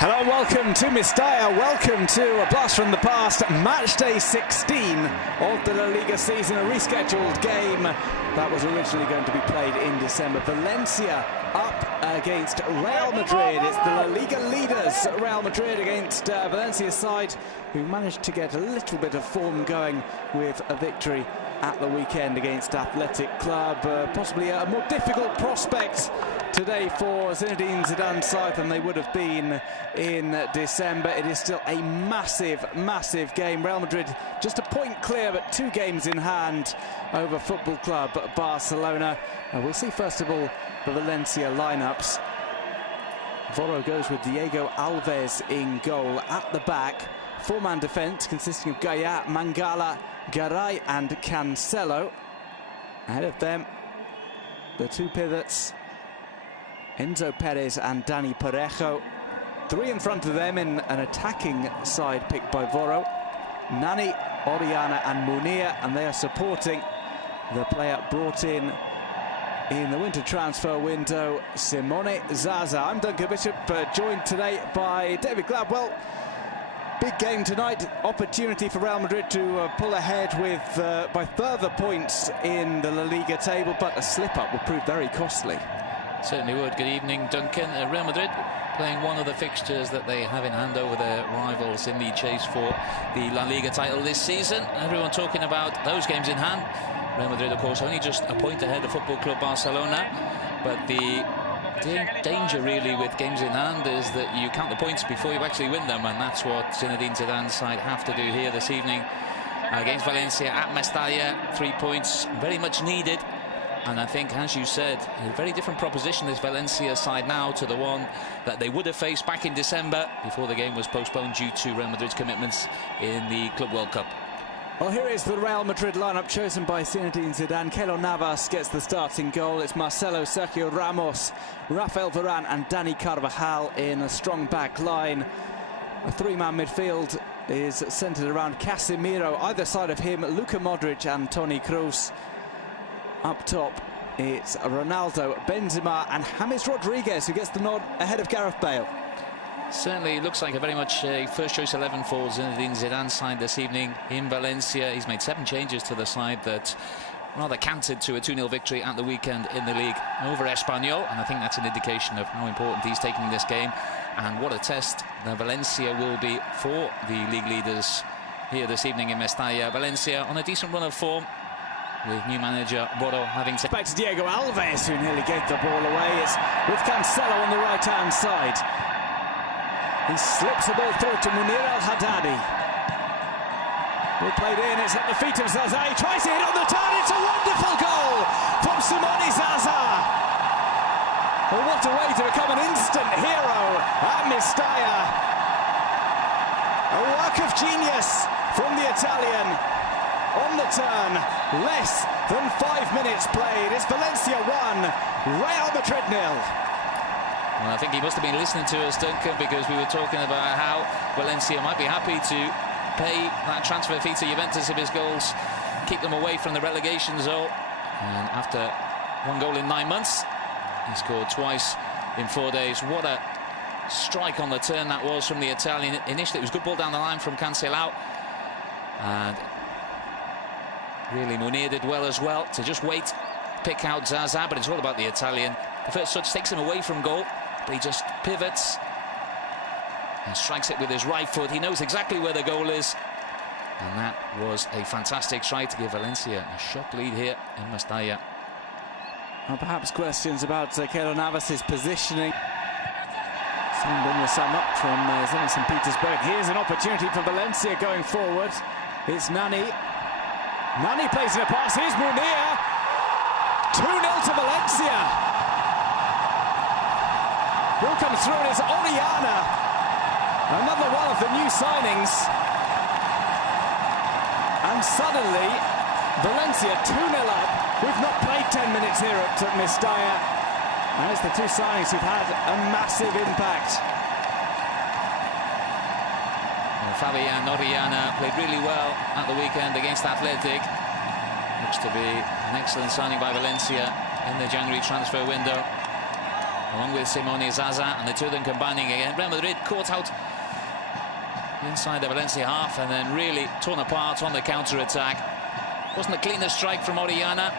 Hello and welcome to Mestalla, welcome to a blast from the past, match day 16 of the La Liga season, a rescheduled game that was originally going to be played in December. Valencia up against Real Madrid. It's the La Liga leaders, Real Madrid, against Valencia's side, who managed to get a little bit of form going with a victory at the weekend against Athletic Club. Possibly a more difficult prospect today for Zinedine Zidane's side than they would have been in December. It is still a massive game. Real Madrid just a point clear, but 2 games in hand over Football Club Barcelona. We'll see first of all the Valencia lineups. Voro goes with Diego Alves in goal. At the back, 4-man defence consisting of Gaya, Mangala, Garay and Cancelo. Ahead of them, the 2 pivots, Enzo Perez and Dani Parejo. 3 in front of them in an attacking side picked by Voro. Nani, Oriana and Munir, and they are supporting the player brought in the winter transfer window, Simone Zaza. I'm Duncan Bishop, joined today by David Gladwell. Big game tonight, opportunity for Real Madrid to pull ahead with by further points in the La Liga table, but a slip-up will prove very costly. Certainly would. Good evening, Duncan. Real Madrid playing one of the fixtures that they have in hand over their rivals in the chase for the La Liga title this season. Everyone talking about those games in hand. Real Madrid, of course, only just a point ahead of Football Club Barcelona, but the danger really with games in hand is that you count the points before you actually win them, and that's what Zinedine Zidane's side have to do here this evening against Valencia at Mestalla. 3 points very much needed, and I think, as you said, a very different proposition this Valencia side now to the one that they would have faced back in December before the game was postponed due to Real Madrid's commitments in the Club World Cup. Well, here is the Real Madrid lineup chosen by Zinedine Zidane. Keylor Navas gets the starting goal. It's Marcelo, Sergio Ramos, Rafael Varane and Dani Carvajal in a strong back line. A 3-man midfield is centred around Casemiro. Either side of him, Luka Modric and Toni Kroos. Up top, it's Ronaldo, Benzema and James Rodriguez, who gets the nod ahead of Gareth Bale. Certainly looks like a very much a first-choice 11 for Zinedine Zidane's side this evening in Valencia. He's made 7 changes to the side that rather cantered to a 2-0 victory at the weekend in the league over Espanyol, and I think that's an indication of how important he's taking this game and what a test that Valencia will be for the league leaders here this evening in Mestalla. Valencia on a decent run of form, with new manager Voro having to... Back to Diego Alves, who nearly gave the ball away. It's with Cancelo on the right-hand side. He slips the ball through to Munir Al-Haddadi. Ball played in, it's at the feet of Zaza. He tries to hit on the turn. It's a wonderful goal from Simone Zaza. Well, what a way to become an instant hero at Mestalla. A work of genius from the Italian. On the turn, less than 5 minutes played. It's Valencia 1, Real Madrid 0. Well, I think he must have been listening to us, Duncan, because we were talking about how Valencia might be happy to pay that transfer fee to Juventus if his goals keep them away from the relegation zone. And after 1 goal in 9 months, he scored twice in 4 days. What a strike on the turn that was from the Italian. Initially, it was good ball down the line from Cancelo. And really, Munir did well as well to just wait, pick out Zaza, but it's all about the Italian. The first touch takes him away from goal, but he just pivots and strikes it with his right foot. He knows exactly where the goal is, and that was a fantastic strike to give Valencia a shock lead here in Mestalla. Well, perhaps questions about Keylor Navas' positioning. Someone bring the sum up from Zenit St. Petersburg. Here's an opportunity for Valencia going forward. It's Nani. Nani plays in a pass. Here's Munir. 2-0 to Valencia. Ball comes through and it's Oriana. Another one of the new signings. And suddenly, Valencia 2-0 up. We've not played 10 minutes here at Mestalla. And it's the 2 signings who've had a massive impact. Fabian Oriana played really well at the weekend against Athletic. Looks to be an excellent signing by Valencia in the January transfer window. along with Simone Zaza, and the two of them combining again. Real Madrid caught out inside the Valencia half and then really torn apart on the counter-attack. Wasn't the cleanest strike from Orellana.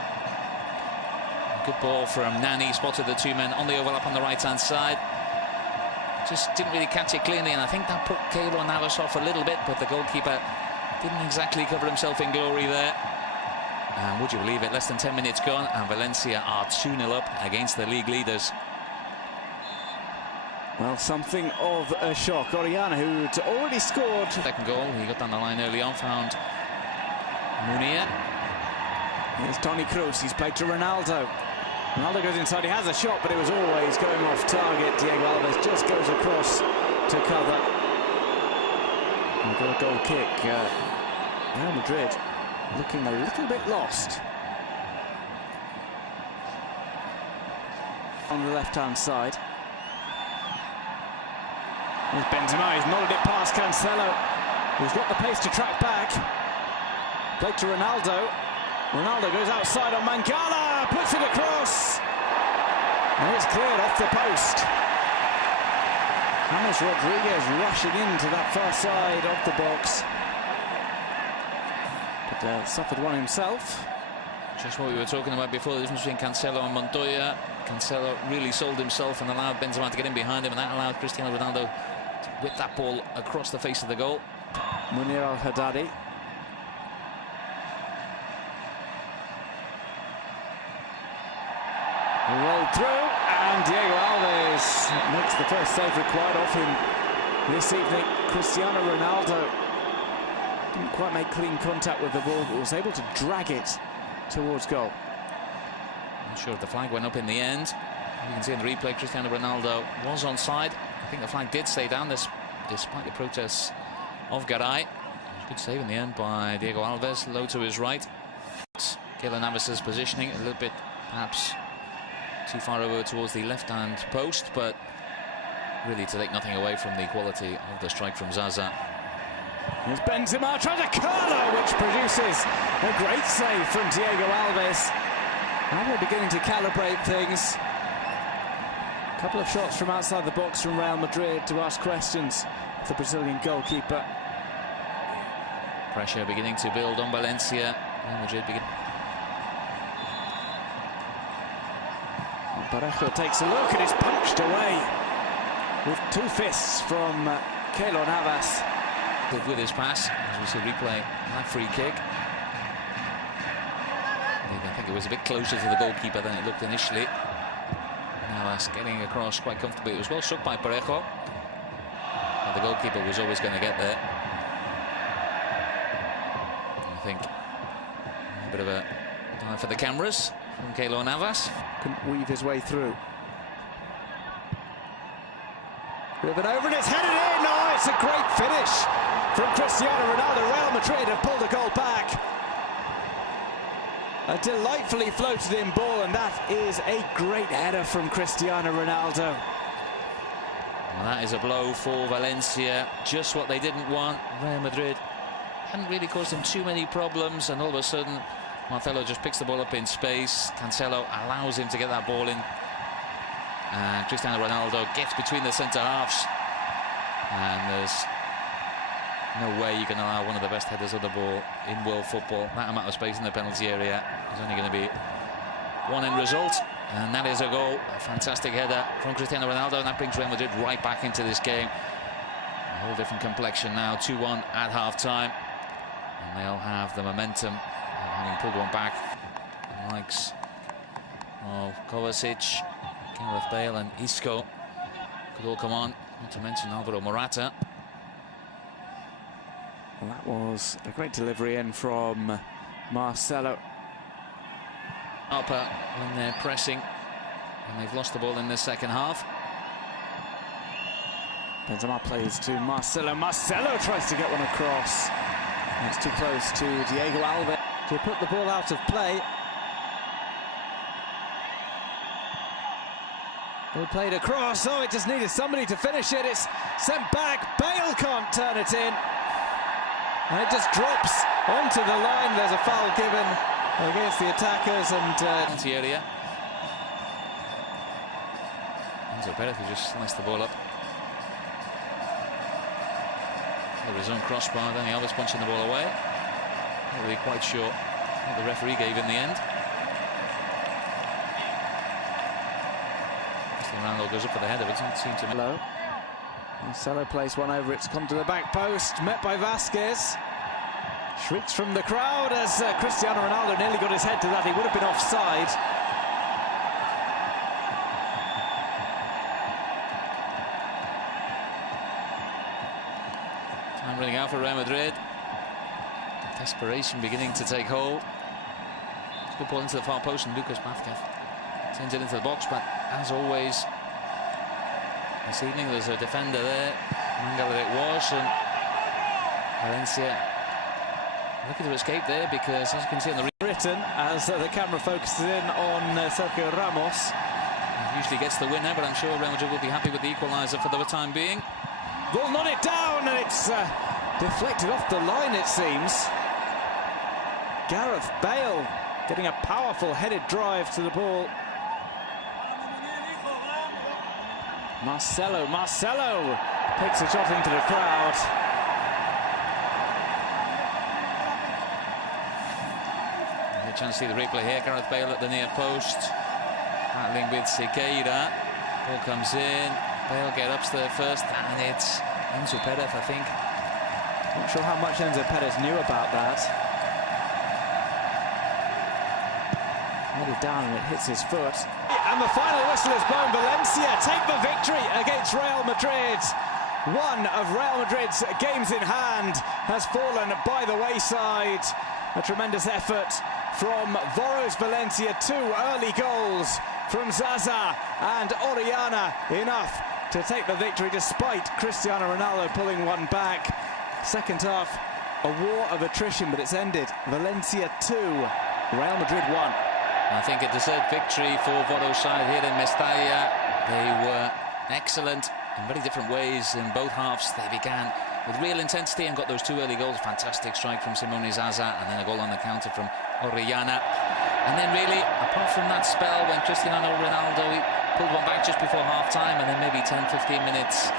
Good ball from Nani, spotted the two men on the overlap on the right-hand side. Just didn't really catch it cleanly, and I think that put Keylor Navas off a little bit, but the goalkeeper didn't exactly cover himself in glory there. And would you believe it, less than 10 minutes gone, and Valencia are 2-0 up against the league leaders. Well, something of a shock. Orellana, who'd already scored. Second goal, he got down the line early on, found Munir. Here's Toni Kroos, he's played to Ronaldo. Ronaldo goes inside, he has a shot, but it was always going off target. Diego Alves just goes across to cover. And got a goal kick. Real Madrid looking a little bit lost. On the left-hand side. There's Benzema, he's nodded it past Cancelo, who's got the pace to track back. Played to Ronaldo. Ronaldo goes outside on Mangala, puts it across. And it's cleared off the post. James Rodriguez rushing into that far side of the box. But suffered one himself. Just what we were talking about before, the difference between Cancelo and Montoya. Cancelo really sold himself and allowed Benzema to get in behind him, and that allowed Cristiano Ronaldo to whip that ball across the face of the goal. Munir Al-Haddadi. Rolled through, and Diego Alves makes the first save required of him this evening. Cristiano Ronaldo didn't quite make clean contact with the ball, but was able to drag it towards goal. Not sure if the flag went up in the end. You can see in the replay, Cristiano Ronaldo was onside. I think the flag did stay down, despite the protests of Garay. Good save in the end by Diego Alves, low to his right. Keylor Navas' positioning a little bit, perhaps too far over towards the left-hand post, but really to take nothing away from the quality of the strike from Zaza. Here's Benzema trying to curl, which produces a great save from Diego Alves. Now we're beginning to calibrate things. A couple of shots from outside the box from Real Madrid to ask questions of the Brazilian goalkeeper. Pressure beginning to build on Valencia. Real Madrid begin. Parejo takes a look and is punched away with two fists from Keylor Navas. With his pass, as we see replay, that free kick. I think it was a bit closer to the goalkeeper than it looked initially. Navas getting across quite comfortably. It was well struck by Parejo. But the goalkeeper was always going to get there. I think a bit of a dive for the cameras from Keylor Navas. Couldn't weave his way through. Driven over and it's headed in. Oh, it's a great finish from Cristiano Ronaldo. Real Madrid have pulled a goal back. A delightfully floated in ball, and that is a great header from Cristiano Ronaldo. Well, that is a blow for Valencia. Just what they didn't want. Real Madrid hadn't really caused them too many problems, and all of a sudden Marcelo just picks the ball up in space. Cancelo allows him to get that ball in. And Cristiano Ronaldo gets between the centre-halves. And there's no way you can allow one of the best headers of the ball in world football. That amount of space in the penalty area. There's only going to be one end result. And that is a goal. A fantastic header from Cristiano Ronaldo. And that brings Real Madrid right back into this game. A whole different complexion now. 2-1 at half-time. And they'll have the momentum, having pulled one back. The likes of Kovacic, Gareth Bale and Isco could all come on, not to mention Alvaro Morata. Well, that was a great delivery in from Marcelo. Upper when they're pressing, and they've lost the ball in the second half. Benzema plays to Marcelo. Marcelo tries to get one across. It's too close to Diego Alves to put the ball out of play. They played across. Oh, it just needed somebody to finish it. It's sent back. Bale can't turn it in. And it just drops onto the line. There's a foul given against the attackers, and area. Enzo Perez, who just sliced the ball up over his own crossbar. Dani Alves punching the ball away. Not really quite sure what the referee gave in the end. Ronaldo goes up for the header, but it doesn't seem to. Low. Marcelo plays one over, it's come to the back post, met by Vasquez. Shrieks from the crowd as Cristiano Ronaldo nearly got his head to that. He would have been offside. Time running out for Real Madrid. Desperation beginning to take hold. It's a good ball into the far post, and Lucas Vázquez sends it into the box, but as always this evening there's a defender there, Mangala it was, and Valencia looking to escape there because, as you can see on the Britain, as the camera focuses in on Sergio Ramos. He usually gets the winner, but I'm sure Real Madrid will be happy with the equaliser for the time being. Will not it down, and it's deflected off the line, it seems. Gareth Bale getting a powerful headed drive to the ball. Marcelo takes a shot into the crowd. Get a chance to see the replay here. Gareth Bale at the near post, battling with Sequeira. Ball comes in. Bale get up there first, and it's Enzo Perez, I think. Not sure how much Enzo Perez knew about that. Headed down and it hits his foot. And the final whistle is blown. Valencia take the victory against Real Madrid. One of Real Madrid's games in hand has fallen by the wayside. A tremendous effort from Voros Valencia. 2 early goals from Zaza and Orellana, enough to take the victory despite Cristiano Ronaldo pulling one back. Second half, a war of attrition, but it's ended. Valencia 2, Real Madrid 1. I think a deserved victory for Voros' side here in Mestalla. They were excellent in very different ways in both halves. They began with real intensity and got those 2 early goals. Fantastic strike from Simone Zaza, and then a goal on the counter from Orellana. And then really, apart from that spell when Cristiano Ronaldo pulled one back just before half-time, and then maybe 10-15 minutes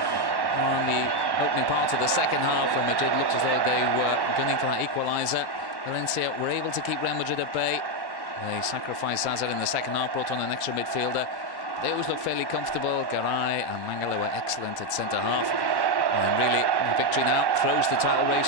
on the opening part of the second half when Madrid looked as though they were gunning for that equaliser, Valencia were able to keep Real Madrid at bay. They sacrificed Zaza in the second half, brought on an extra midfielder. They always looked fairly comfortable. Garay and Mangala were excellent at centre half. And really, the victory now throws the title race